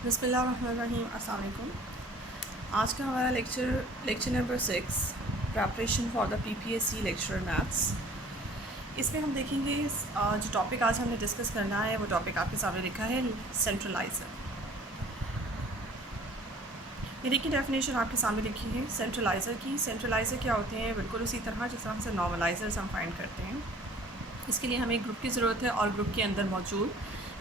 बिस्मिल्लाहिर्रहमानिर्रहीम। अस्सलाम वालेकुम। आज का हमारा lecture number 6 preparation for the PPSC lecturer maths. इसमें हम देखेंगे जो टॉपिक आज हमने डिस्कस करना है वो टॉपिक आपके सामने लिखा है सेंट्रलाइज़र। ये देखिए डेफिनेशन आपके सामने लिखी है सेंट्रलाइज़र की। सेंट्रलाइज़र क्या होते हैं? बिल्कुल उसी तरह जिस तरह से नॉर्मलाइज़र्स हम फाइंड करते हैं। इसके लिए हमें एक ग्रुप की ज़रूरत है और ग्रुप के अंदर मौजूद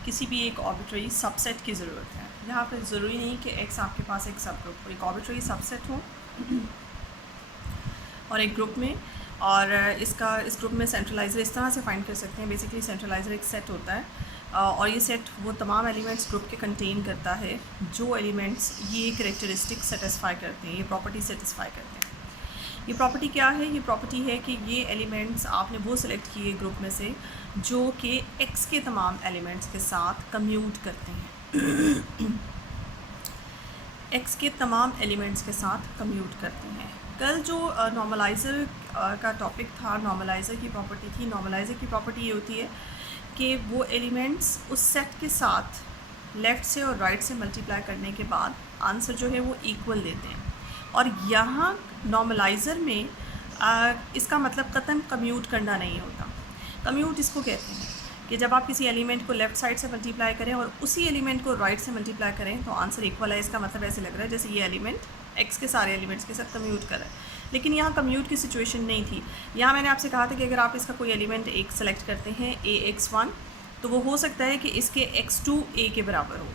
किसी भी एक आर्बिट्ररी सबसेट की ज़रूरत है। यहाँ पर ज़रूरी नहीं कि एक्स आपके पास एक सब ग्रुप हो, एक आर्बिट्ररी सबसेट हो और एक ग्रुप में, और इस ग्रुप में सेंट्रलाइज़र इस तरह से फाइंड कर सकते हैं। बेसिकली सेंट्रलाइज़र एक सेट होता है और ये सेट वो तमाम एलिमेंट्स ग्रुप के कंटेन करता है जो एलिमेंट्स ये करेक्टरिस्टिक सेटिस्फाई करते हैं, ये प्रॉपर्टी सेटिस्फाई करते हैं। ये प्रॉपर्टी क्या है? ये प्रॉपर्टी है कि ये एलिमेंट्स आपने वो सिलेक्ट किए ग्रुप में से जो कि एक्स के तमाम एलिमेंट्स के साथ कम्यूट करते हैं एक्स के तमाम एलिमेंट्स के साथ कम्यूट करते हैं। कल जो नॉर्मलाइज़र का टॉपिक था, नॉर्मलाइज़र की प्रॉपर्टी थी। नॉर्मलाइज़र की प्रॉपर्टी ये होती है कि वो एलिमेंट्स उस सेट के साथ लेफ़्ट से और राइट से मल्टीप्लाई करने के बाद आंसर जो है वो इक्वल देते हैं। और यहाँ नॉर्मलाइज़र में इसका मतलब कतन कम्यूट करना नहीं होता। कम्यूट इसको कहते हैं कि जब आप किसी एलिमेंट को लेफ़्ट साइड से मल्टीप्लाई करें और उसी एलिमेंट को राइट से मल्टीप्लाई करें तो आंसर इक्वल है। इसका मतलब ऐसे लग रहा है जैसे ये एलिमेंट एक्स के सारे एलिमेंट्स के साथ कम्यूट कर रहा है, लेकिन यहाँ कम्यूट की सिचुएशन नहीं थी। यहाँ मैंने आपसे कहा था कि अगर आप इसका कोई एलिमेंट एक सेलेक्ट करते हैं AX1, तो वो हो सकता है कि इसके X2 A के बराबर हो।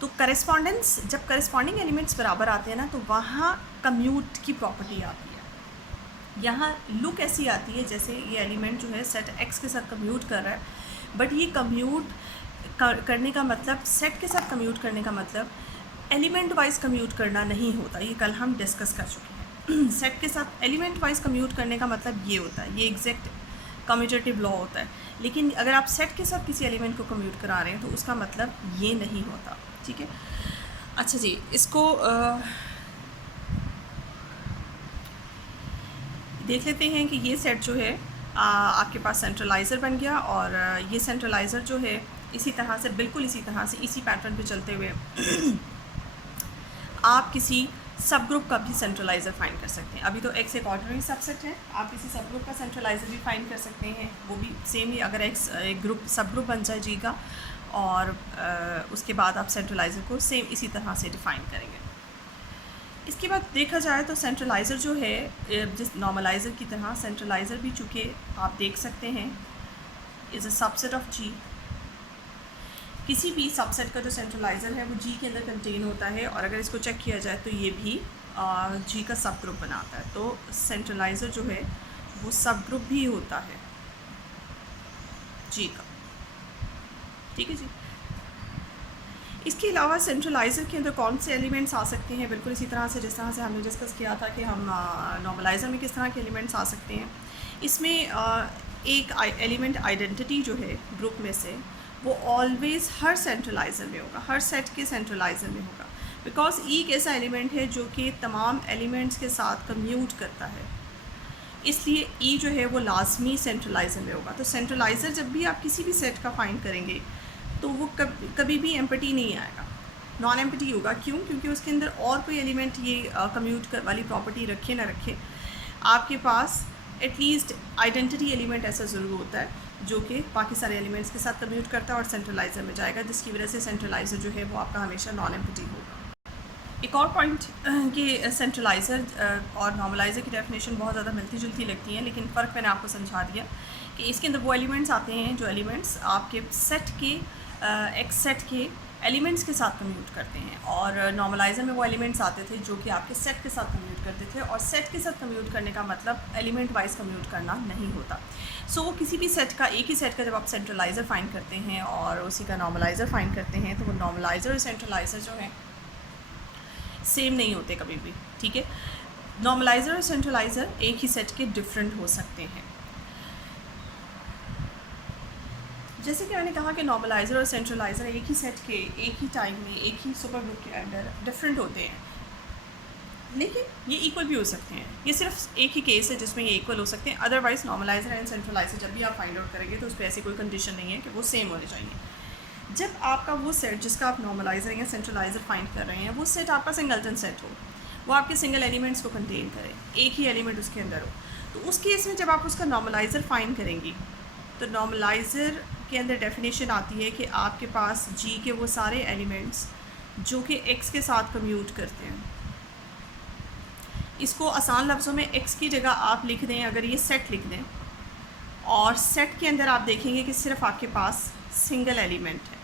तो करेस्पॉन्डेंस, जब करेस्पॉन्डिंग एलिमेंट्स बराबर आते हैं ना, तो वहाँ कम्यूट की प्रॉपर्टी आती है। यहाँ लुक ऐसी आती है जैसे ये एलिमेंट जो है सेट एक्स के साथ कम्यूट कर रहा है, बट ये कम्यूट करने का मतलब, सेट के साथ कम्यूट करने का मतलब एलिमेंट वाइज कम्यूट करना नहीं होता। ये कल हम डिस्कस कर चुके हैं। सेट के साथ एलिमेंट वाइज कम्यूट करने का मतलब ये होता है, ये एग्जैक्ट कम्यूटेटिव लॉ होता है। लेकिन अगर आप सेट के साथ किसी एलिमेंट को कम्यूट करा रहे हैं तो उसका मतलब ये नहीं होता। ठीक है, अच्छा जी, इसको देख लेते हैं कि ये सेट जो है आपके पास सेंट्रलाइज़र बन गया। और ये सेंट्रलाइज़र जो है इसी तरह से, बिल्कुल इसी तरह से, इसी पैटर्न पे चलते हुए आप किसी सब ग्रुप का भी सेंट्रलाइज़र फाइंड कर सकते हैं। अभी तो एक्स एक ऑर्डिनरी सबसेट है, आप किसी सब ग्रुप का सेंट्रलाइज़र भी फाइंड कर सकते हैं। वो भी सेम ही, अगर एक्स एक ग्रुप सब ग्रुप बन जाए जी का, और उसके बाद आप सेंट्रलाइज़र को सेम इसी तरह से डिफ़ाइन करेंगे। इसके बाद देखा जाए तो सेंट्रलाइज़र जो है जिस नॉर्मलाइज़र की तरह सेंट्रलाइज़र भी, चूँकि आप देख सकते हैं इज़ अ सबसेट ऑफ जी। किसी भी सबसेट का जो सेंट्रलाइज़र है वो जी के अंदर कंटेन होता है, और अगर इसको चेक किया जाए तो ये भी जी का सब ग्रुप बनाता है। तो सेंट्रलाइज़र जो है वो सब ग्रुप भी होता है जी का। ठीक है जी। इसके अलावा सेंट्रलाइज़र के अंदर कौन से एलिमेंट्स आ सकते हैं? बिल्कुल इसी तरह से जिस तरह से हमने डिस्कस किया था कि हम नॉर्मलाइज़र में किस तरह के एलिमेंट्स आ सकते हैं। इसमें एक एलिमेंट आइडेंटिटी जो है ग्रुप में से, वो ऑलवेज़ हर सेंट्रलाइज़र में होगा, हर सेट के सेंट्रलाइज़र में होगा। बिकॉज ई एक ऐसा एलिमेंट है जो कि तमाम एलिमेंट्स के साथ कम्यूट करता है, इसलिए ई जो है वो लाजमी सेंट्रलाइज़र में होगा। तो सेंट्रलाइज़र जब भी आप किसी भी सेट का फाइंड करेंगे तो वो कभी भी एम्पटी नहीं आएगा, नॉन एम्पटी होगा। क्यों? क्योंकि उसके अंदर और कोई एलिमेंट ये कम्यूट वाली प्रॉपर्टी रखे ना रखे, आपके पास एटलीस्ट आइडेंटिटी एलिमेंट ऐसा ज़रूर होता है जो कि बाकी सारे एलिमेंट्स के साथ कम्यूट करता है और सेंट्रलाइज़र में जाएगा, जिसकी वजह से सेंट्रलाइज़र जो है वो आपका हमेशा नॉन एम्पटी होगा। एक और पॉइंट कि सेंट्रलाइज़र और नॉर्मलाइज़र की डेफिनेशन बहुत ज़्यादा मिलती जुलती लगती हैं, लेकिन फ़र्क मैंने आपको समझा दिया कि इसके अंदर वो एलिमेंट्स आते हैं जो एलिमेंट्स आपके सेट के एक्स सेट के एलिमेंट्स के साथ कम्यूट करते हैं, और नॉर्मलाइज़र में वो एलिमेंट्स आते थे जो कि आपके सेट के साथ कम्यूट करते थे। और सेट के साथ कम्यूट करने का मतलब एलिमेंट वाइज कम्यूट करना नहीं होता। सो किसी भी सेट का, एक ही सेट का जब आप सेंट्रलाइज़र फाइंड करते हैं और उसी का नॉर्मलाइज़र फाइंड करते हैं, तो वो नॉर्मलाइज़र और सेंट्रलाइज़र जो है सेम नहीं होते कभी भी। ठीक है, नॉर्मलाइज़र और सेंट्रलाइज़र एक ही सेट के डिफरेंट हो सकते हैं। जैसे कि मैंने कहा कि नॉर्मलाइज़र और सेंट्रलाइज़र एक ही सेट के, एक ही टाइम में, एक ही सुपर ग्रुप के अंदर डिफरेंट होते हैं, लेकिन ये इक्वल भी हो सकते हैं। ये सिर्फ एक ही केस है जिसमें ये इक्वल हो सकते हैं। अदरवाइज़ नॉर्मलाइज़र एंड सेंट्रलाइज़र जब भी आप फाइंड आउट करेंगे तो उस पर ऐसी कोई कंडीशन नहीं है कि वो सेम होने चाहिए। जब आपका वो सेट जिसका आप नॉर्मलाइज़र या सेंट्रलाइज़र फाइंड कर रहे हैं, वो सेट आपका सिंगलटन सेट हो, वो आपके सिंगल एलिमेंट्स को कंटेन करे, एक ही एलिमेंट उसके अंदर हो, तो उस केस में जब आप उसका नॉर्मलाइज़र फाइंड करेंगी तो नॉर्मलाइज़र के अंदर डेफिनेशन आती है कि आपके पास जी के वो सारे एलिमेंट्स जो कि एक्स के साथ कम्यूट करते हैं। इसको आसान लफ्ज़ों में एक्स की जगह आप लिख दें, अगर ये सेट लिख दें, और सेट के अंदर आप देखेंगे कि सिर्फ आपके पास सिंगल एलिमेंट है।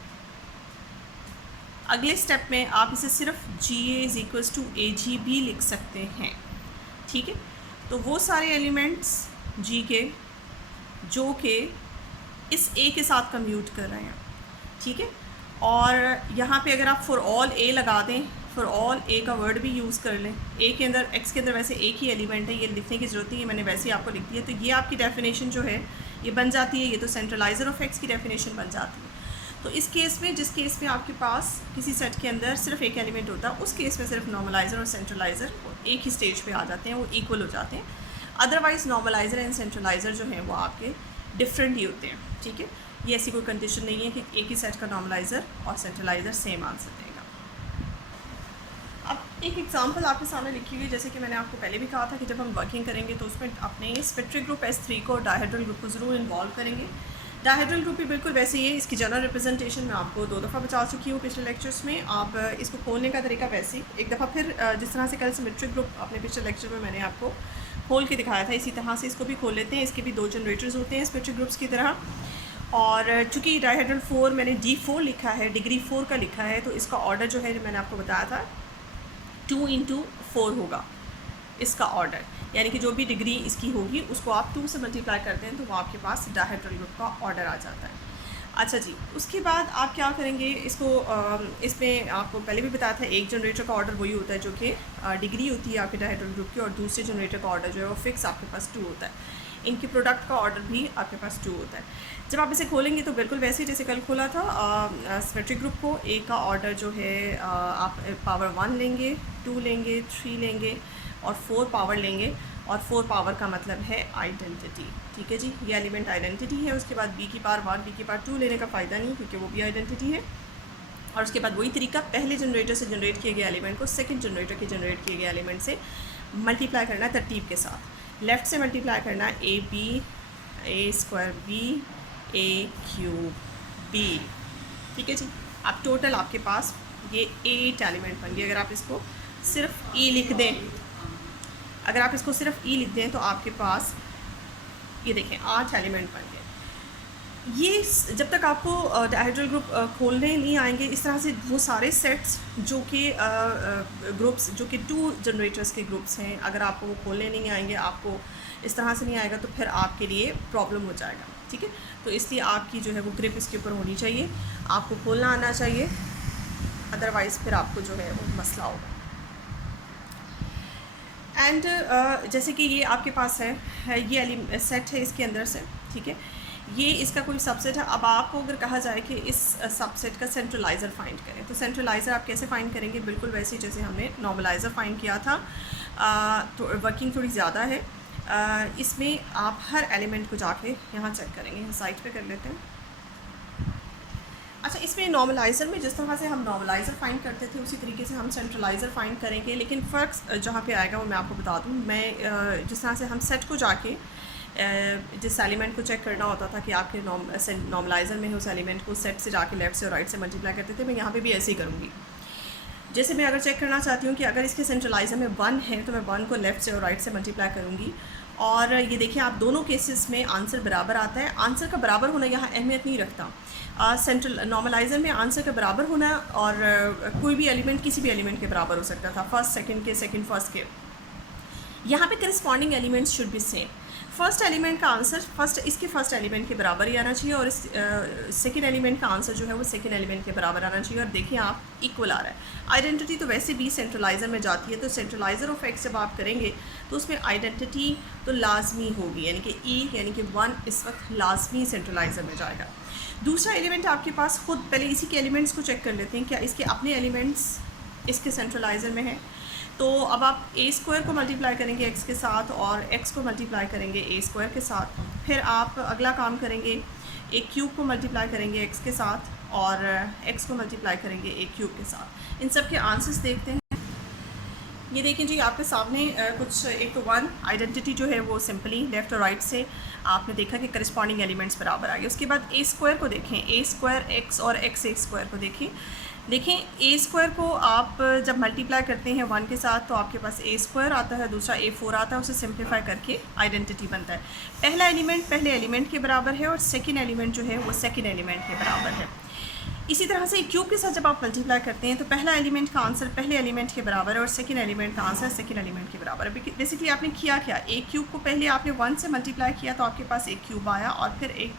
अगले स्टेप में आप इसे सिर्फ जी ए इज़ इक्वल्स टू ए जी भी लिख सकते हैं, ठीक है। तो वो सारे एलिमेंट्स जी के जो कि इस ए के साथ कम्यूट कर रहे हैं, ठीक है। और यहाँ पे अगर आप फॉर ऑल ए लगा दें, फॉर ऑल ए का वर्ड भी यूज़ कर लें, ए के अंदर एक्स के अंदर वैसे एक ही एलिमेंट है, ये लिखने की ज़रूरत नहीं है, मैंने वैसे ही आपको लिख दिया। तो ये आपकी डेफिनेशन जो है ये बन जाती है, ये तो सेंट्रलाइज़र ऑफ एक्स की डेफिनेशन बन जाती है। तो इस केस में, जिस केस में आपके पास किसी सेट के अंदर सिर्फ एक एलिमेंट होता है, उस केस में सिर्फ नॉर्मलाइज़र और सेंट्रलाइज़र एक ही स्टेज पे आ जाते हैं, वो इक्वल हो जाते हैं। अदरवाइज़ नॉर्मलाइज़र एंड सेंट्रलाइज़र जो हैं वो आपके डिफरेंट ही होते हैं, ठीक है। ये ऐसी कोई कंडीशन नहीं है कि एक ही सेट का नॉर्मलाइज़र और सेंट्रलाइज़र सेम आंसर देगा। अब एक एग्जांपल आपके सामने लिखी हुई, जैसे कि मैंने आपको पहले भी कहा था कि जब हम वर्किंग करेंगे तो उसमें अपने स्पेक्ट्रिक ग्रुप S3 को और डायहेड्रल ग्रुप को ज़रूर इन्वॉल्व करेंगे। डायहेड्रल ग्रुप भी बिल्कुल वैसे ही है, इसकी जनरल रिप्रेजेंटेशन मैं आपको 2 दफ़ा बता चुकी हूँ पिछले लेक्चर्स में। आप इसको खोलने का तरीका वैसे ही एक दफ़ा फिर जिस तरह से कल सिमेट्रिक ग्रुप अपने पिछले लेक्चर में मैंने आपको खोल के दिखाया था, इसी तरह से इसको भी खोल लेते हैं। इसके भी 2 जनरेटर्स होते हैं सिमेट्रिक ग्रुप्स की तरह, और चूँकि डायहेड्रल 4 मैंने D4 लिखा है, डिग्री 4 का लिखा है, तो इसका ऑर्डर जो है मैंने आपको बताया था 2 × 4 होगा इसका ऑर्डर, यानी कि जो भी डिग्री इसकी होगी उसको आप 2 से मल्टीप्लाई करते हैं तो वो आपके पास डायहेड्रल ग्रुप का ऑर्डर आ जाता है। अच्छा जी, उसके बाद आप क्या करेंगे, इसको इसमें आपको पहले भी बताया था, एक जनरेटर का ऑर्डर वही होता है जो कि डिग्री होती है आपके डायहेड्रल ग्रुप की, और दूसरे जनरेटर का ऑर्डर जो है वो फिक्स आपके पास 2 होता है। इनकी प्रोडक्ट का ऑर्डर भी आपके पास 2 होता है। जब आप इसे खोलेंगे तो बिल्कुल वैसे ही जैसे कल खोला था सिमेट्रिक ग्रुप को, ए का ऑर्डर जो है आप पावर 1 लेंगे, 2 लेंगे, 3 लेंगे और 4 पावर लेंगे, और 4 पावर का मतलब है आइडेंटिटी, ठीक है जी, ये एलिमेंट आइडेंटिटी है। उसके बाद बी की पावर 1, बी की पावर 2 लेने का फ़ायदा नहीं क्योंकि वो भी आइडेंटिटी है। और उसके बाद वही तरीका, पहले जनरेटर से जनरेट किए गए एलिमेंट को सेकंड जनरेटर के जनरेट किए गए एलिमेंट से मल्टीप्लाई करना है तरतीब के साथ। लेफ़्ट से मल्टीप्लाई करना है A B, A square B, A cube B, ठीक है जी। अब टोटल आपके पास ये 8 एलिमेंट बन गए। अगर आप इसको सिर्फ ई लिख दें, अगर आप इसको सिर्फ ई लिख दें तो आपके पास ये देखें 8 एलिमेंट बन गए। ये जब तक आपको डायहेड्रल ग्रुप खोलने नहीं आएंगे, इस तरह से वो सारे सेट्स जो कि ग्रुप्स जो कि 2 जनरेटर्स के ग्रुप्स हैं, अगर आपको वो खोलने नहीं आएंगे, आपको इस तरह से नहीं आएगा तो फिर आपके लिए प्रॉब्लम हो जाएगा, ठीक है। तो इसलिए आपकी जो है वो ग्रिप इसके ऊपर होनी चाहिए, आपको खोलना आना चाहिए, अदरवाइज़ फिर आपको जो है वो मसला होगा। एंड जैसे कि ये आपके पास है ये सेट है इसके अंदर से, ठीक है, ये इसका कोई सबसेट है। अब आपको अगर कहा जाए कि इस सबसेट का सेंट्रलाइज़र फाइंड करें, तो सेंट्रलाइज़र आप कैसे फाइंड करेंगे, बिल्कुल वैसे ही जैसे हमने नॉर्मलाइज़र फाइंड किया था। तो वर्किंग थोड़ी ज़्यादा है। इसमें आप हर एलिमेंट को जाके यहाँ चेक करेंगे, साइड पे कर लेते हैं। अच्छा, इसमें नॉर्मलाइज़र में जिस तरह से हम नॉर्मलाइज़र फाइंड करते थे उसी तरीके से हम सेंट्रलाइज़र फाइंड करेंगे, लेकिन फ़र्क जहाँ पे आएगा वो मैं आपको बता दूँ। मैं जिस तरह से हम सेट को जाके जिस एलिमेंट को चेक करना होता था कि आपके नॉर्मलाइज़र में है, उस एलिमेंट को सेट से जाके लेफ़्ट से और राइट से मल्टीप्लाई करते थे, मैं यहाँ पे भी ऐसे ही करूँगी। जैसे मैं अगर चेक करना चाहती हूँ कि अगर इसके सेंट्रलाइज़र में 1 है तो मैं 1 को लेफ़्ट से और राइट से मल्टीप्लाई करूँगी, और ये देखिए आप दोनों केसेस में आंसर बराबर आता है। आंसर का बराबर होना यहाँ अहमियत नहीं रखता। सेंट्रल नॉर्मलाइज़र में आंसर का बराबर होना और कोई भी एलिमेंट किसी भी एलिमेंट के बराबर हो सकता था, फर्स्ट सेकंड के, सेकंड फर्स्ट के। यहाँ पे corresponding elements should be same. First element का आंसर इसके फर्स्ट एलिमेंट के बराबर ही आना चाहिए, और इस सेकंड एलिमेंट का आंसर जो है वो सेकंड एलिमेंट के बराबर आना चाहिए। और देखिए आप इक्वल आ रहा है। आइडेंटिटी तो वैसे भी सेंट्रलाइज़र में जाती है, तो सेंट्रलाइज़र ऑफ एक्स जब आप करेंगे तो उसमें आइडेंटिटी तो लाजमी होगी, यानी कि ई यानी कि 1 इस वक्त लाजमी सेंट्रलाइज़र में जाएगा। दूसरा एलिमेंट आपके पास खुद, पहले इसी के एलिमेंट्स को चेक कर लेते हैं, क्या इसके अपने एलिमेंट्स इसके सेंट्रलाइज़र में है। तो अब आप ए स्क्वायर को मल्टीप्लाई करेंगे एक्स के साथ और एक्स को मल्टीप्लाई करेंगे ए स्क्वायर के साथ। फिर आप अगला काम करेंगे, ए क्यूब को मल्टीप्लाई करेंगे एक्स के साथ और x को मल्टीप्लाई करेंगे a क्यूब के साथ। इन सब के आंसर्स देखते हैं। ये देखें जी, आपके सामने कुछ एक तो वन आइडेंटिटी जो है वो सिंपली लेफ़्ट और राइट से आपने देखा कि करस्पॉन्डिंग एलिमेंट्स बराबर आ गए। उसके बाद a स्क्वायर को देखें, a स्क्वायर x और x a स्क्वायर को देखें a स्क्वायर को आप जब मल्टीप्लाई करते हैं 1 के साथ तो आपके पास a स्क्वायर आता है, दूसरा a4 आता है, उसे सिंप्लीफाई करके आइडेंटिटी बनता है। पहला एलिमेंट पहले एलिमेंट के बराबर है और सेकेंड एलिमेंट जो है वो सेकेंड एलिमेंट के बराबर है। इसी तरह से क्यूब के साथ जब आप मल्टीप्लाई करते हैं तो पहला एलिमेंट का आंसर पहले एलिमेंट के बराबर है और सेकंड एलिमेंट का आंसर सेकंड एलिमेंट के बराबर है। बेसिकली आपने किया क्या, ए क्यूब को पहले आपने 1 से मल्टीप्लाई किया तो आपके पास ए क्यूब आया, और फिर ए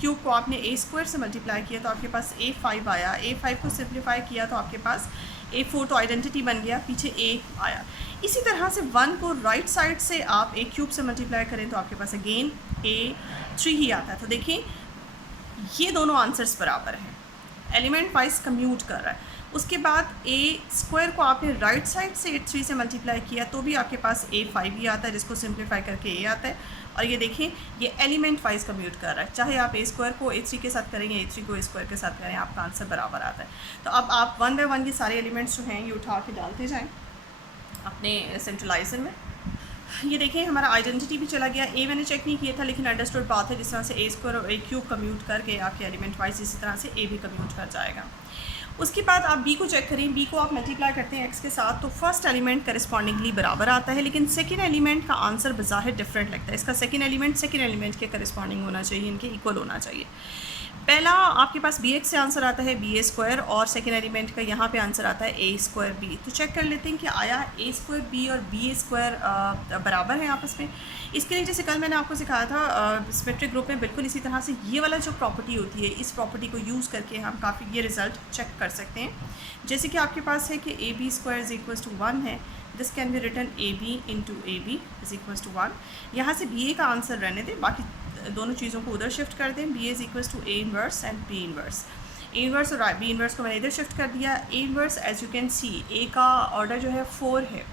क्यूब को आपने ए स्क्वायर से मल्टीप्लाई किया तो आपके पास a5 आया, a5 को सिंप्लीफाई किया तो आपके पास a4, तो आइडेंटिटी बन गया, पीछे a आया। इसी तरह से 1 को राइट साइड से आप ए क्यूब से मल्टीप्लाई करें तो आपके पास अगेन a3 ही आता है। तो देखिए ये दोनों आंसर्स बराबर हैं, एलिमेंट वाइज कम्यूट कर रहा है। उसके बाद a स्क्वायर को आपने राइट साइड से 3 से मल्टीप्लाई किया तो भी आपके पास a5 ही आता है, जिसको सिंप्लीफाई करके a आता है। और ये देखें ये एलिमेंट वाइज कम्यूट कर रहा है, चाहे आप a स्क्वायर को a3 के साथ करें या a3 को a स्क्वायर के साथ करें, आपका आंसर बराबर आता है। तो अब आप 1 बाय 1 के सारे एलिमेंट्स जो हैं ये उठा के डालते जाएँ अपने सेंट्रलाइजर में। ये देखें हमारा आइडेंटिटी भी चला गया, ए मैंने चेक नहीं किया था लेकिन अंडरस्टूड बात है, जिस तरह से ए स्क्वायर और ए क्यूब कम्यूट करके आपके एलिमेंट वाइज इसी तरह से ए भी कम्यूट कर जाएगा। उसके बाद आप बी को चेक करें, बी को आप मल्टीप्लाई करते हैं एक्स के साथ तो फर्स्ट एलिमेंट करस्पॉन्डिंगली बराबर आता है, लेकिन सेकेंड एलिमेंट का आंसर बज़ाहिर डिफरेंट लगता है। इसका सेकेंड एलिमेंट के करस्पॉन्डिंग होना चाहिए, इनके इक्वल होना चाहिए। पहला आपके पास बी एक्स से आंसर आता है बी ए स्क्वायर, और सेकेंड एलिमेंट का यहाँ पे आंसर आता है ए स्क्वायर बी। तो चेक कर लेते हैं कि आया ए स्क्वायर बी और बी ए स्क्वायर बराबर हैं आपस में। इसके लिए जैसे कल मैंने आपको सिखाया था सिमेट्रिक ग्रुप में, बिल्कुल इसी तरह से ये वाला जो प्रॉपर्टी होती है, इस प्रॉपर्टी को यूज़ करके हम काफ़ी ये रिज़ल्ट चेक कर सकते हैं। जैसे कि आपके पास है कि A B square is equals to 1 है, this can be written A B into A B is equals to 1। यहाँ से बी ए का आंसर रहने दें, बाकी दोनों चीज़ों को उधर शिफ्ट कर दें। B is equals to A inverse and B inverse. A inverse और बी इनवर्स को मैंने इधर शिफ्ट कर दिया। A inverse as you can see A का ऑर्डर जो है 4 है।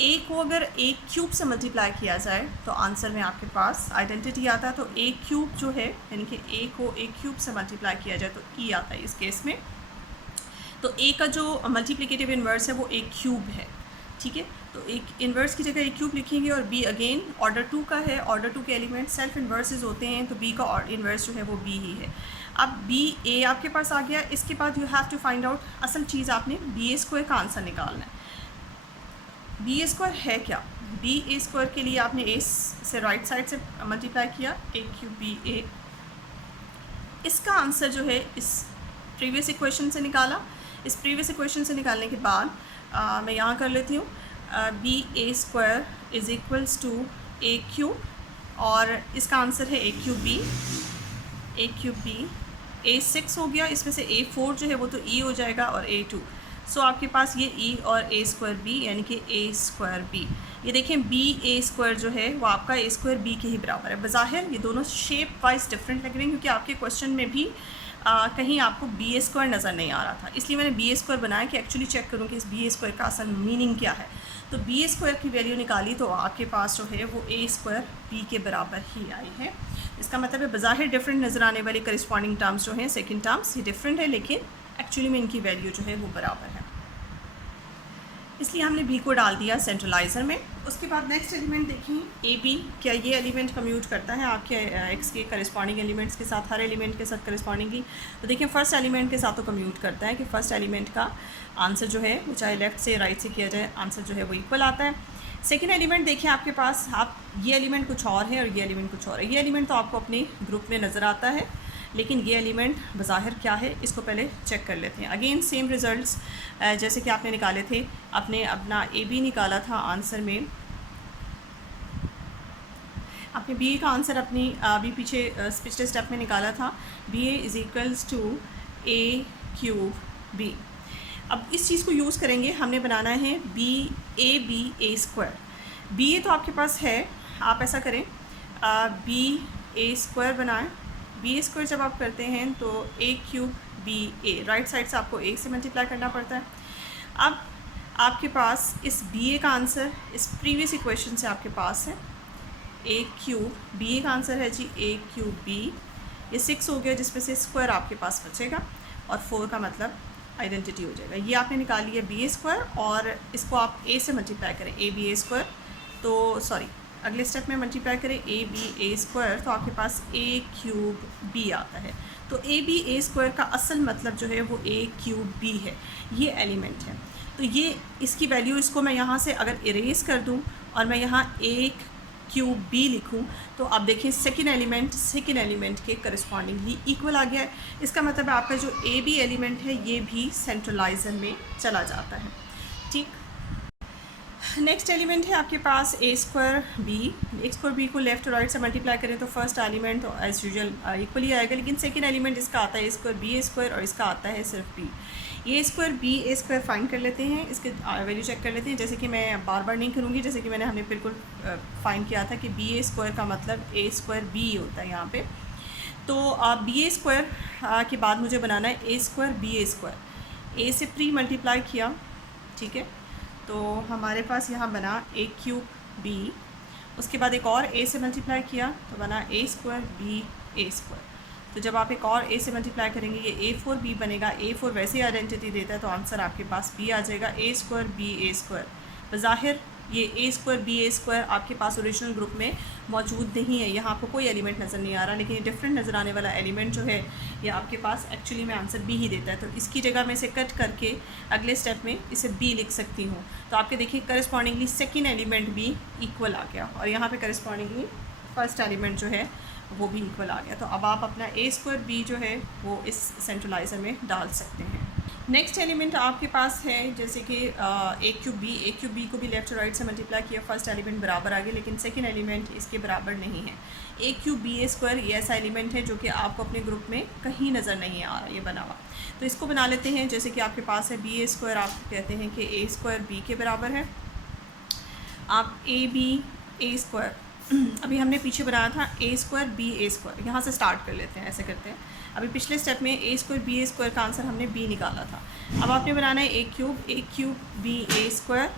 ए को अगर ए क्यूब से मल्टीप्लाई किया जाए तो आंसर में आपके पास आइडेंटिटी आता है, तो ए क्यूब जो है यानी कि ए को ए क्यूब से मल्टीप्लाई किया जाए तो ई आता है इस केस में। तो ए का जो मल्टीप्लिकेटिव इन्वर्स है वो ए क्यूब है, ठीक है। तो एक इन्वर्स की जगह ए क्यूब लिखेंगे, और बी अगेन ऑर्डर 2 का है, ऑर्डर 2 के एलिमेंट सेल्फ इन्वर्सेस होते हैं, तो बी का इन्वर्स जो है वो बी ही है। अब बी ए आपके पास आ गया, इसके बाद you have to find out असल चीज़, आपने बी ए स्क्वायर का आंसर निकालना है। बी ए स्क्वायर है क्या, बी ए स्क्वायर के लिए आपने ए से राइट साइड से मल्टीप्लाई किया, ए क्यूब बी ए। इसका आंसर जो है इस प्रीवियस इक्वेशन से निकाला। इस प्रीवियस इक्वेशन से निकालने के बाद मैं यहाँ कर लेती हूँ, B A square is equals to A cube, और इसका आंसर है A cube B. A cube B A6 हो गया, इसमें से A4 जो है वो तो E हो जाएगा और A2। सो आपके पास ये E और A स्क्वायर B यानी कि A स्क्वायर B। ये देखें बी ए स्क्वायर जो है वो आपका A स्क्वायर B के ही बराबर है। बज़ाहिर ये दोनों शेप वाइज डिफरेंट लग रहे हैं क्योंकि आपके क्वेश्चन में भी कहीं आपको बी ए स्क्वायर नज़र नहीं आ रहा था, इसलिए मैंने बी ए स्क्वायर बनाया कि एक्चुअली चेक करूँ कि इस बी ए स्क्वायर का असल मीनिंग क्या है। तो बी ए स्क्वायर की वैल्यू निकाली तो आपके पास जो है वो ए स्क्वायर बी के बराबर ही आई है। इसका मतलब है बज़ाहिर डिफरेंट नज़र आने वाली करस्पॉन्डिंग टर्म्स जो हैं, सेकंड टर्म्स ये डिफरेंट है, लेकिन एक्चुअली में इनकी वैल्यू जो है वो बराबर है, इसलिए हमने बी को डाल दिया सेंट्रलाइज़र में। उसके बाद नेक्स्ट एलिमेंट देखें ए बी, क्या ये एलिमेंट कम्यूट करता है आपके एक्स के करस्पॉन्डिंग एलिमेंट्स के साथ, हर एलिमेंट के साथ करस्पॉन्डिंगली। तो देखिए फर्स्ट एलिमेंट के साथ तो कम्यूट करता है कि फ़र्स्ट एलिमेंट का आंसर जो है वो चाहे लेफ़्ट से राइट से किया जाए, आंसर जो है वो इक्वल आता है। सेकेंड एलिमेंट देखिए आपके पास, आप ये एलिमेंट कुछ और है और ये एलिमेंट कुछ और है। ये एलिमेंट तो आपको अपने ग्रुप में नज़र आता है, लेकिन ये एलिमेंट बज़ाहिर क्या है इसको पहले चेक कर लेते हैं। अगेन सेम रिज़ल्ट्स जैसे कि आपने निकाले थे, आपने अपना ए बी निकाला था आंसर में, आपने बी ए का आंसर अपनी अभी पीछे पिछले स्टेप में निकाला था, B A is equals to A cube B. अब इस चीज़ को यूज़ करेंगे, हमने बनाना है B A square. B A तो आपके पास है, आप ऐसा करें बी ए स्क्वायर बनाएं। बी ए स्क्वायर जब आप करते हैं तो A cube B A, right side से आपको ए से मल्टीप्लाई करना पड़ता है। अब आपके पास इस बी ए का आंसर इस प्रीवियस इक्वेशन से आपके पास है, ए क्यूब बी ए का आंसर है जी ए क्यूब बी। ये 6 हो गया जिसमें से स्क्वायर आपके पास बचेगा। और 4 का मतलब आइडेंटिटी हो जाएगा। ये आपने निकाल लिया बी ए स्क्वायर, और इसको आप ए से मल्टीप्लाई करें, ए बी ए स्क्वायर, तो सॉरी अगले स्टेप में मल्टीप्लाई करें ए बी ए स्क्वायर, तो आपके पास ए क्यूब बी आता है। तो ए बी ए स्क्वायर का असल मतलब जो है वो ए क्यूब बी है, ये एलिमेंट है। तो ये इसकी वैल्यू, इसको मैं यहाँ से अगर इरेज कर दूँ और मैं यहाँ एक क्यूब बी लिखूँ, तो आप देखिए सेकेंड एलिमेंट के करस्पॉन्डिंगली इक्वल आ गया है। इसका मतलब है आपका जो ए बी एलिमेंट है ये भी सेंट्रलाइजर में चला जाता है। ठीक, नेक्स्ट एलिमेंट है आपके पास ए स्क्वायर बी को लेफ्ट और राइट से मल्टीप्लाई करें तो फर्स्ट एलिमेंट तो एज यूजुअल इक्वली आएगा, लेकिन सेकेंड एलिमेंट इसका आता है ए स्क्वायर बी ए स्क्वायर, और इसका आता है सिर्फ B. A square B A square find कर लेते हैं, इसके वैल्यू चेक कर लेते हैं। जैसे कि मैं बार बार नहीं करूँगी, जैसे कि हमने बिल्कुल फाइंड किया था कि बी ए स्क्वायर का मतलब ए स्क्वायर बी होता है यहाँ पे। तो बी ए स्क्वायर के बाद मुझे बनाना है ए स्क्वायर बी ए स्क्वायर, ए से प्री मल्टीप्लाई किया, ठीक है, तो हमारे पास यहाँ बना ए क्यूब बी, उसके बाद एक और ए से मल्टीप्लाई किया तो बना ए स्क्वायर बी ए स्क्वायर। तो जब आप एक और ए से मल्टीप्लाई करेंगे ये ए फोर बी बनेगा, ए फोर वैसे ही आइडेंटिटी देता है तो आंसर आपके पास बी आ जाएगा, ए स्क्वायर बी ए स्क्वायर। बज़ाहिर ये ए स्क्वायर बी ए स्क्वायर आपके पास ओरिजिनल ग्रुप में मौजूद नहीं है, यहाँ आपको कोई एलिमेंट नज़र नहीं आ रहा, लेकिन ये डिफरेंट नज़र आने वाला एलिमेंट जो है ये आपके पास एक्चुअली में आंसर बी ही देता है। तो इसकी जगह मैं इसे कट करके अगले स्टेप में इसे बी लिख सकती हूँ। तो आपके देखिए करस्पॉन्डिंगली सेकेंड एलिमेंट भी इक्वल आ गया, और यहाँ पर करस्पॉन्डिंगली फर्स्ट एलिमेंट जो है वो भी इक्वल आ गया। तो अब आप अपना ए स्क्वायर बी जो है वो इस सेंट्रलाइज़र में डाल सकते हैं। नेक्स्ट एलिमेंट आपके पास है जैसे कि ए क्यूब बी को भी लेफ्ट और राइट से मल्टीप्लाई किया, फर्स्ट एलिमेंट बराबर आ गया, लेकिन सेकंड एलिमेंट इसके बराबर नहीं है। A cube B A square ये ऐसा एलिमेंट है जो कि आपको अपने ग्रुप में कहीं नज़र नहीं आ रहा ये बना हुआ। तो इसको बना लेते हैं, जैसे कि आपके पास है बी ए स्क्वायर, आप कहते हैं कि ए स्क्वायर बी के बराबर है। आप ए बी ए स्क्वायर अभी हमने पीछे बनाया था ए स्क्वायर बी ए स्क्वायर, यहाँ से स्टार्ट कर लेते हैं, ऐसे करते हैं। अभी पिछले स्टेप में ए स्क्वायर बी ए स्क्वायर का आंसर हमने बी निकाला था। अब आपने बनाना है A cube B A square,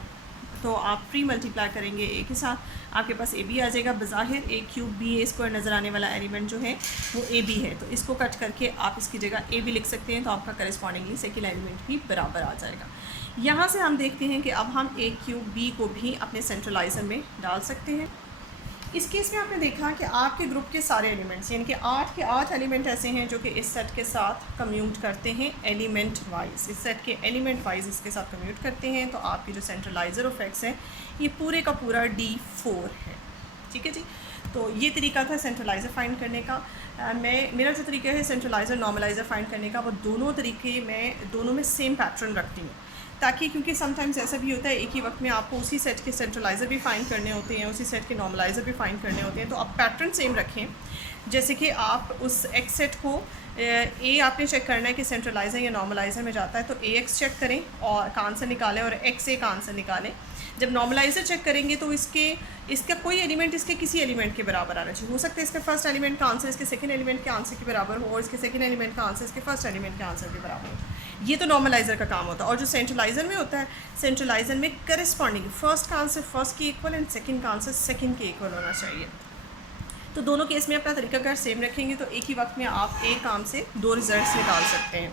तो आप प्री मल्टीप्लाई करेंगे ए के साथ, आपके पास ए बी आ जाएगा। बज़ाहिर ए क्यूब बी ए स्क्वायर नज़र आने वाला एलिमेंट जो है वो ए बी है, तो इसको कट करके आप इसकी जगह ए बी लिख सकते हैं, तो आपका करस्पॉन्डिंगली सेकेंड एलिमेंट भी बराबर आ जाएगा। यहाँ से हम देखते हैं कि अब हम ए क्यूब बी को भी अपने सेंट्रलाइज़र में डाल सकते हैं। इस केस में आपने देखा कि आपके ग्रुप के सारे एलिमेंट्स यानी कि 8 के 8 एलिमेंट ऐसे हैं जो कि इस सेट के साथ कम्यूट करते हैं एलिमेंट वाइज, इस सेट के एलिमेंट वाइज इसके साथ कम्यूट करते हैं। तो आपकी जो सेंट्रलाइज़र ऑफ एक्स है ये पूरे का पूरा D4 है, ठीक है जी। तो ये तरीका था सेंट्रलाइज़र फाइंड करने का। मेरा जो तरीका है सेंट्रलाइज़र नॉर्मलाइज़र फाइंड करने का, वो दोनों तरीके मैं दोनों में सेम पैटर्न रखती हूँ, ताकि क्योंकि समटाइम्स ऐसा भी होता है एक ही वक्त में आपको उसी सेट के सेंट्रलाइज़र भी फाइंड करने होते हैं, उसी सेट के नॉर्मलाइज़र भी फाइंड करने होते हैं। तो आप पैटर्न सेम रखें, जैसे कि आप उस एक्स सेट को ए आपने चेक करना है कि सेंट्रलाइज़र या नॉर्मलाइज़र में जाता है, तो ए एक्स चेक करें और का आंसर निकालें, और एक्स ए का आंसर निकालें। जब नॉर्मलाइज़र चेक करेंगे तो इसका कोई एलिमेंट इसके किसी एलिमेंट के बराबर आना चाहिए। हो सकता है इसके फर्स्ट एलिमेंट का आंसर इसके सेकंड एलिमेंट के आंसर के बराबर हो, और इसके सेकंड एलिमेंट का आंसर इसके फर्स्ट एलिमेंट के आंसर के बराबर हो। ये तो नॉर्मलाइज़र का काम होता है। और जो सेंट्रलाइज़र में होता है, सेंट्रलाइज़र में करस्पॉन्डिंग फर्स्ट का आंसर फर्स्ट के इक्वल एंड सेकंड का आंसर सेकंड के इक्वल होना चाहिए। तो दोनों केस में अपना तरीकाकार सेम रखेंगे तो एक ही वक्त में आप एक काम से दो रिजल्ट्स निकाल सकते हैं।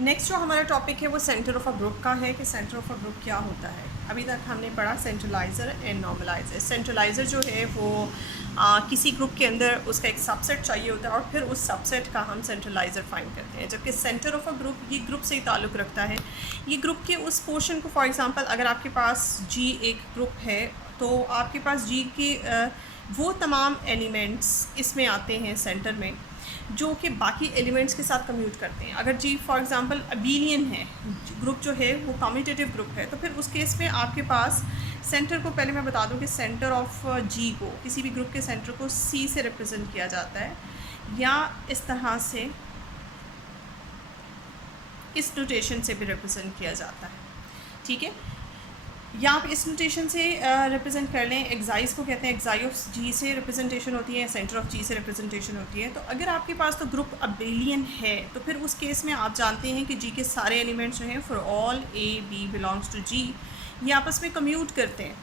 नेक्स्ट जो हमारा टॉपिक है वो सेंटर ऑफ अ ग्रुप का है कि सेंटर ऑफ अ ग्रुप क्या होता है। अभी तक हमने पढ़ा सेंट्रलाइज़र एंड नॉर्मलाइज़र। सेंट्रलाइज़र जो है वो किसी ग्रुप के अंदर उसका एक सबसेट चाहिए होता है और फिर उस सबसेट का हम सेंट्रलाइज़र फाइंड करते हैं, जबकि सेंटर ऑफ अ ग्रुप ये ग्रुप से ही ताल्लुक़ रखता है। ये ग्रुप के उस पोर्शन को, फॉर एग्ज़ाम्पल अगर आपके पास जी एक ग्रुप है तो आपके पास जी के वो तमाम एलिमेंट्स इसमें आते हैं सेंटर में जो कि बाकी एलिमेंट्स के साथ कम्यूट करते हैं। अगर जी फॉर एग्ज़ाम्पल अबीलियन है, ग्रुप जो है वो कम्यूटेटिव ग्रुप है, तो फिर उस केस में आपके पास सेंटर को, पहले मैं बता दूं कि सेंटर ऑफ जी को, किसी भी ग्रुप के सेंटर को सी से रिप्रेजेंट किया जाता है, या इस तरह से इस नोटेशन से भी रिप्रेजेंट किया जाता है, ठीक है। या आप इस नोटेशन से रिप्रेजेंट कर लें, एक्साइज को कहते हैं, एक्साई ऑफ जी से रिप्रेजेंटेशन होती है, सेंटर ऑफ जी से रिप्रेजेंटेशन होती है। तो अगर आपके पास तो ग्रुप अबेलियन है तो फिर उस केस में आप जानते हैं कि जी के सारे एलिमेंट्स जो हैं for all A B belongs to G, ये आपस में कम्यूट करते हैं।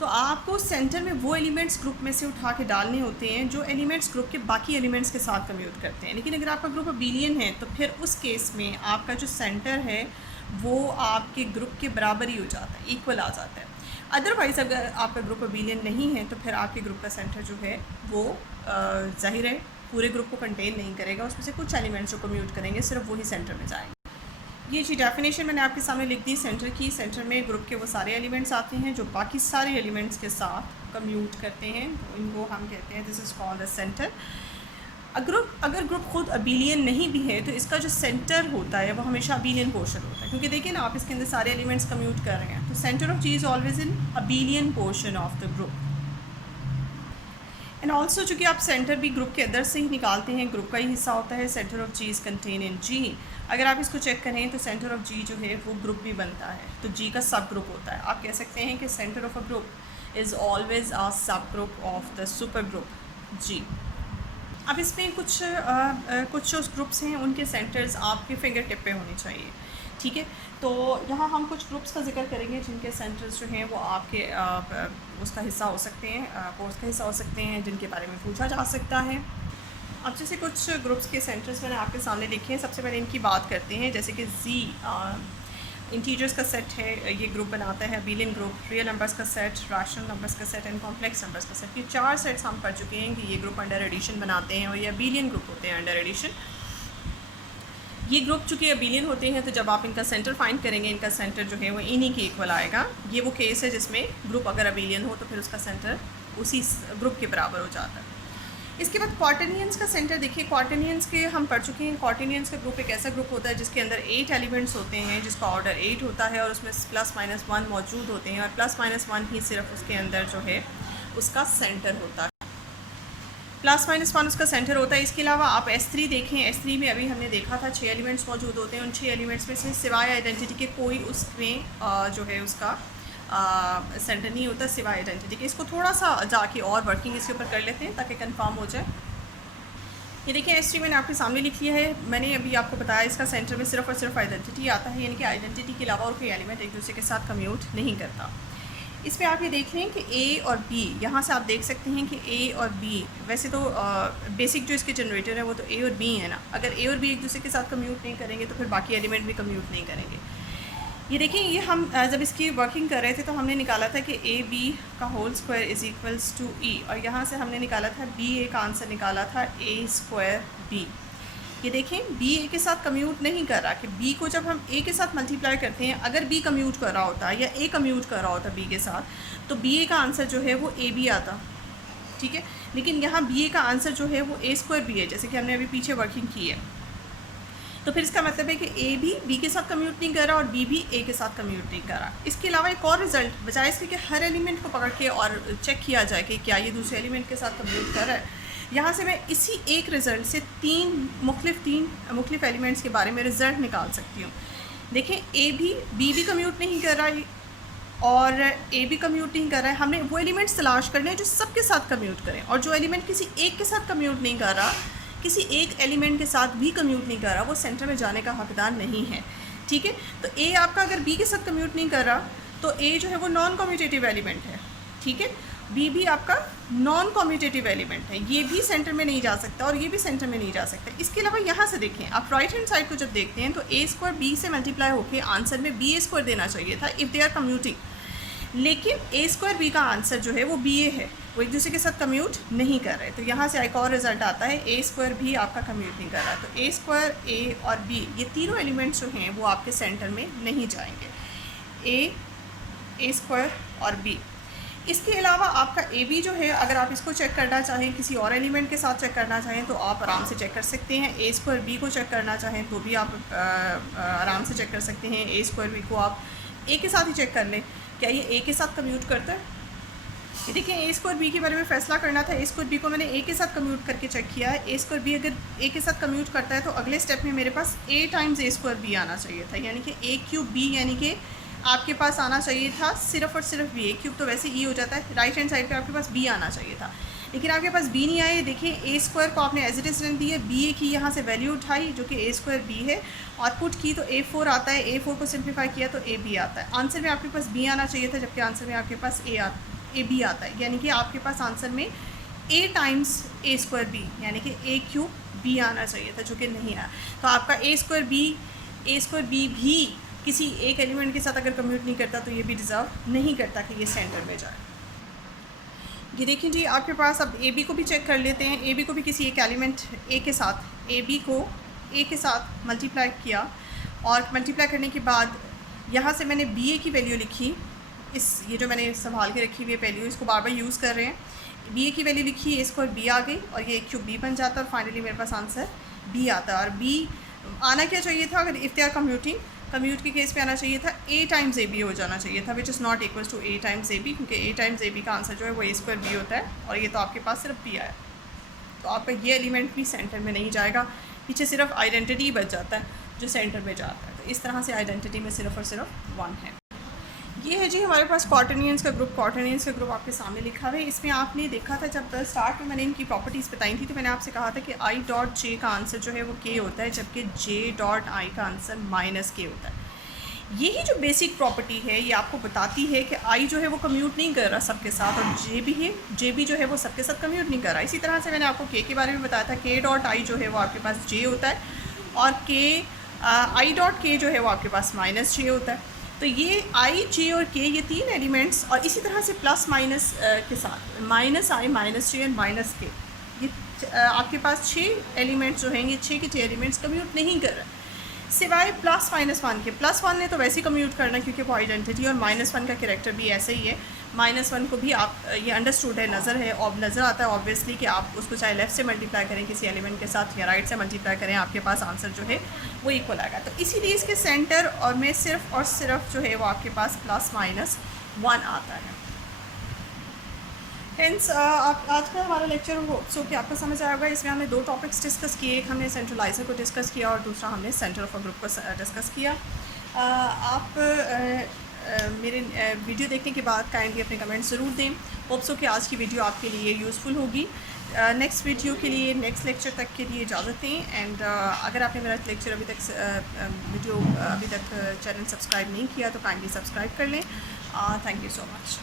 तो आपको सेंटर में वो एलिमेंट्स ग्रुप में से उठा के डालने होते हैं जो एलिमेंट्स ग्रुप के बाकी एलिमेंट्स के साथ कम्यूट करते हैं। लेकिन अगर आपका ग्रुप अबेलियन है तो फिर उस केस में आपका जो सेंटर है वो आपके ग्रुप के बराबर ही हो जाता है, इक्वल आ जाता है। अदरवाइज़ अगर आपका ग्रुप अबेलियन नहीं है तो फिर आपके ग्रुप का सेंटर जो है वो ज़ाहिर है पूरे ग्रुप को कंटेन नहीं करेगा, उसमें से कुछ एलिमेंट्स जो कम्यूट करेंगे सिर्फ वही सेंटर में जाएंगे। ये जी डेफिनेशन मैंने आपके सामने लिख दी सेंटर की। सेंटर में ग्रुप के वो सारे एलिमेंट्स आते हैं जो बाकी सारे एलिमेंट्स के साथ कम्यूट करते हैं, तो इनको हम कहते हैं this is called the centre. अगर ग्रुप खुद अबेलियन नहीं भी है तो इसका जो सेंटर होता है वो हमेशा अबेलियन पोर्शन होता है, क्योंकि देखिए ना आप इसके अंदर सारे एलिमेंट्स कम्यूट कर रहे हैं, तो centre of G is always in abelian portion of the group. And also चूँकि आप सेंटर भी ग्रुप के अंदर से ही निकालते हैं, ग्रुप का ही हिस्सा होता है, centre of G is contain in G. अगर आप इसको चेक करें तो सेंटर ऑफ जी जो है वो ग्रुप भी बनता है, तो जी का सब ग्रुप होता है। आप कह सकते हैं कि centre of a group is always a sub group of the super group G. अब इसमें कुछ जो ग्रुप्स हैं उनके सेंटर्स आपके फिंगर टिप पे होने चाहिए, ठीक है। तो यहाँ हम कुछ ग्रुप्स का जिक्र करेंगे जिनके सेंटर्स जो हैं वो आपके उसका हिस्सा हो सकते हैं, कोर्स का हिस्सा हो सकते हैं, जिनके बारे में पूछा जा सकता है। अब जैसे कुछ ग्रुप्स के सेंटर्स मैंने आपके सामने लिखे हैं। सबसे पहले इनकी बात करते हैं, जैसे कि जी इंटीजर्स का सेट है, ये ग्रुप बनाता है अबेलियन ग्रुप। रियल नंबर्स का सेट, रैशनल नंबर्स का सेट एंड कॉम्प्लेक्स नंबर्स का सेट, ये 4 सेट्स हम पढ़ चुके हैं कि ये ग्रुप अंडर एडिशन बनाते हैं और ये अबेलियन ग्रुप होते हैं अंडर एडिशन। ये ग्रुप चूँकि अबेलियन होते हैं तो जब आप इनका सेंटर फाइंड करेंगे, इनका सेंटर जो है वो इन्हीं के इक्वल आएगा। ये वो केस है जिसमें ग्रुप अगर अबेलियन हो तो फिर उसका सेंटर उसी ग्रुप के बराबर हो जाता है। इसके बाद क्वार्टरनियंस का सेंटर देखिए, क्वार्टरनियंस के हम पढ़ चुके हैं। क्वार्टरनियंस का ग्रुप एक ऐसा ग्रुप होता है जिसके अंदर 8 एलिमेंट्स होते हैं, जिसका ऑर्डर 8 होता है और उसमें +-1 मौजूद होते हैं और +-1 ही सिर्फ उसके अंदर जो है उसका सेंटर होता है। +-1 उसका सेंटर होता है। इसके अलावा आप S3 देखें, S3 में अभी हमने देखा था 6 एलिमेंट्स मौजूद होते हैं। उन 6 एलिमेंट्स में से सिवाय आइडेंटिटी के कोई उसमें जो है उसका सेंटर नहीं होता सिवाय आइडेंटिटी के। इसको थोड़ा सा जाके और वर्किंग इसके ऊपर कर लेते हैं ताकि कंफर्म हो जाए। ये देखिए S3 मैंने आपके सामने लिख लिया है। मैंने अभी आपको बताया इसका सेंटर में सिर्फ और सिर्फ आइडेंटिटी आता है, यानी कि आइडेंटिटी के अलावा और कोई एलिमेंट एक दूसरे के साथ कम्यूट नहीं करता। इसमें आप ये देख रहे हैं कि A और B, यहाँ से आप देख सकते हैं कि A और B वैसे तो बेसिक जो इसके जनरेटर है वो तो A और B है ना। अगर A और B एक दूसरे के साथ कम्यूट नहीं करेंगे तो फिर बाकी एलिमेंट भी कम्यूट नहीं करेंगे। ये देखिए, ये हम जब इसकी वर्किंग कर रहे थे तो हमने निकाला था कि AB का whole square is equals to E, और यहाँ से हमने निकाला था BA का आंसर निकाला था A²B। ये देखें, B A के साथ कम्यूट नहीं कर रहा कि B को जब हम A के साथ मल्टीप्लाई करते हैं, अगर B कम्यूट कर रहा होता या A कम्यूट कर रहा होता B के साथ तो BA का आंसर जो है वो AB आता, ठीक है। लेकिन यहाँ BA का आंसर जो है वो A²B है, जैसे कि हमने अभी पीछे वर्किंग की है। तो फिर इसका मतलब है कि A भी B के साथ कम्यूट नहीं कर रहा और B भी A के साथ कम्यूट नहीं कर रहा। इसके अलावा एक और रिजल्ट, बजाय इसके कि हर एलिमेंट को पकड़ के और चेक किया जाए कि क्या ये दूसरे एलिमेंट के साथ कम्यूट कर रहा है, यहाँ से मैं इसी एक रिज़ल्ट से तीन मुख्तलिफ एलिमेंट्स के बारे में रिज़ल्ट निकाल सकती हूँ। देखें, A भी B भी कम्यूट नहीं कर रहा है और A भी कम्यूट नहीं कर रहा है। हमने वो एलिमेंट्स तलाश करने हैं जो सबके साथ कम्यूट करें, और जो एलिमेंट किसी एक के साथ कम्यूट नहीं कर रहा, किसी एक एलिमेंट के साथ भी कम्यूट नहीं कर रहा, वो सेंटर में जाने का हकदार नहीं है, ठीक है। तो A आपका अगर B के साथ कम्यूट नहीं कर रहा तो A जो है वो नॉन कम्यूटेटिव एलिमेंट है, ठीक है। B भी आपका नॉन कम्यूटेटिव एलिमेंट है, ये भी सेंटर में नहीं जा सकता और ये भी सेंटर में नहीं जा सकता। इसके अलावा यहाँ से देखें, आप राइट हैंड साइड को जब देखते हैं तो A² B से मल्टीप्लाई होकर आंसर में BA² देना चाहिए था इफ़ दे आर कम्यूटिंग, लेकिन A² B का आंसर जो है वो BA है, वो एक दूसरे के साथ कम्यूट नहीं कर रहे। तो यहाँ से एक और रिजल्ट आता है A² भी आपका कम्यूट नहीं कर रहा। तो A² A और B ये तीनों एलिमेंट्स जो हैं वो आपके सेंटर में नहीं जाएंगे, A² और B। इसके अलावा आपका AB जो है, अगर आप इसको चेक करना चाहें, किसी और एलिमेंट के साथ चेक करना चाहें तो आप आराम से चेक कर सकते हैं। A² B को चेक करना चाहें तो भी आप आराम से चेक कर सकते हैं। A² B को आप A के साथ ही चेक कर लें, क्या ये A के साथ कम्यूट करता है। ये देखिए, A² B के बारे में फ़ैसला करना था। A² B को मैंने A के साथ कम्यूट करके चेक किया है। A² B अगर A के साथ कम्यूट करता है तो अगले स्टेप में मेरे पास A टाइम्स A² B आना चाहिए था, यानी कि A³ यानी कि आपके पास आना चाहिए था सिर्फ और सिर्फ B। A³ तो वैसे E हो जाता है, राइट हैंड साइड पे आपके पास B आना चाहिए था, लेकिन आपके पास B नहीं आए। देखिए, A² को आपने एज इट इज़ रख दी है, BA की यहाँ से वैल्यू उठाई जो कि A² B है, और पुट की तो A4 आता है, A4 को सिंप्लीफाई किया तो AB आता है। आंसर में आपके पास B आना चाहिए था जबकि आंसर में आपके पास A ए बी आता है, यानी कि आपके पास आंसर में ए टाइम्स ए स्क्वायर बी यानी कि ए क्यूब बी आना चाहिए था, जो कि नहीं आया। तो आपका ए स्क्वायर बी भी किसी एक एलिमेंट के साथ अगर कम्यूट नहीं करता तो ये भी डिज़र्व नहीं करता कि ये सेंटर में जाए। ये देखिए जी, आपके पास अब ए बी को भी चेक कर लेते हैं। ए बी को भी किसी एक एलिमेंट ए के साथ, ए बी को ए के साथ मल्टीप्लाई किया और मल्टीप्लाई करने के बाद यहाँ से मैंने बी ए की वैल्यू लिखी। ये जो मैंने संभाल के रखी हुई वैल्यू, इसको बार बार यूज़ कर रहे हैं। बी ए की वैल्यू लिखी, ए स्क्वायर बी आ गई और ये क्यूब बी बन जाता है और फाइनली मेरे पास आंसर बी आता है। और बी आना क्या चाहिए था, अगर इफ दे आर कम्यूट के केस पे आना चाहिए था ए टाइम्स ए बी हो जाना चाहिए था, which is not equal to A times A B, क्योंकि ए टाइम्स ए बी का आंसर जो है वो ए स्क्वायर बी होता है और ये तो आपके पास सिर्फ बी आया। तो आपका ये एलिमेंट भी सेंटर में नहीं जाएगा, पीछे सिर्फ आइडेंटिटी बच जाता है जो सेंटर में जाता है। तो इस तरह से आइडेंटिटी में सिर्फ और सिर्फ 1 है। ये है जी हमारे पास क्वार्टरनियंस का ग्रुप। क्वार्टरनियंस का ग्रुप आपके सामने लिखा हुआ है। इसमें आपने देखा था जब स्टार्ट में मैंने इनकी प्रॉपर्टीज़ बताई थी, तो मैंने आपसे कहा था कि आई डॉट जे का आंसर जो है वो के होता है, जबकि जे डॉट आई का आंसर माइनस के होता है। यही जो बेसिक प्रॉपर्टी है ये आपको बताती है कि आई जो है वो कम्यूट नहीं कर रहा सबके साथ, और जे भी जो है वो सबके साथ कम्यूट नहीं कर रहा। इसी तरह से मैंने आपको के बारे में बताया था, के डॉट आई जो है वो आपके पास जे होता है और आई डॉट के जो है वो आपके पास माइनस जे होता है। तो ये आई, जे और के, ये 3 एलिमेंट्स, और इसी तरह से प्लस माइनस के साथ minus I, minus J and minus के, ये आपके पास 6 एलिमेंट्स जो हैं, ये 6 के 6 एलिमेंट्स कम्यूट नहीं कर रहे सिवाय प्लस माइनस 1 के। प्लस 1 ने तो वैसे ही कम्यूट करना क्योंकि वो आइडेंटिटी, और माइनस 1 का कैरेक्टर भी ऐसे ही है। माइनस 1 को भी आप ये अंडरस्टूड है, नज़र आता है ऑब्वियसली कि आप उसको चाहे लेफ़्ट से मल्टीप्लाई करें किसी एलिमेंट के साथ या राइट से मल्टीप्लाई करें, आपके पास आंसर जो है वो इक्वल आएगा। तो इसीलिए इसके सेंटर और में सिर्फ और सिर्फ जो है वो आपके पास प्लस माइनस 1 आता है। हेंस आज का हमारा लेक्चर सो कि आपको समझ आएगा। इसमें हमने 2 टॉपिक्स डिस्कस किए, एक हमने सेंट्रलाइजर को डिस्कस किया और दूसरा हमने सेंटर ऑफ अ ग्रुप को डिस्कस किया। आप मेरे वीडियो देखने के बाद काइंडली अपने कमेंट्स ज़रूर दें। होप सो कि आज की वीडियो आपके लिए यूज़फुल होगी। नेक्स्ट वीडियो के लिए, नेक्स्ट लेक्चर तक के लिए इजाज़त दें। एंड अगर आपने मेरा लेक्चर अभी तक चैनल सब्सक्राइब नहीं किया तो काइंडली सब्सक्राइब कर लें। Thank you so much.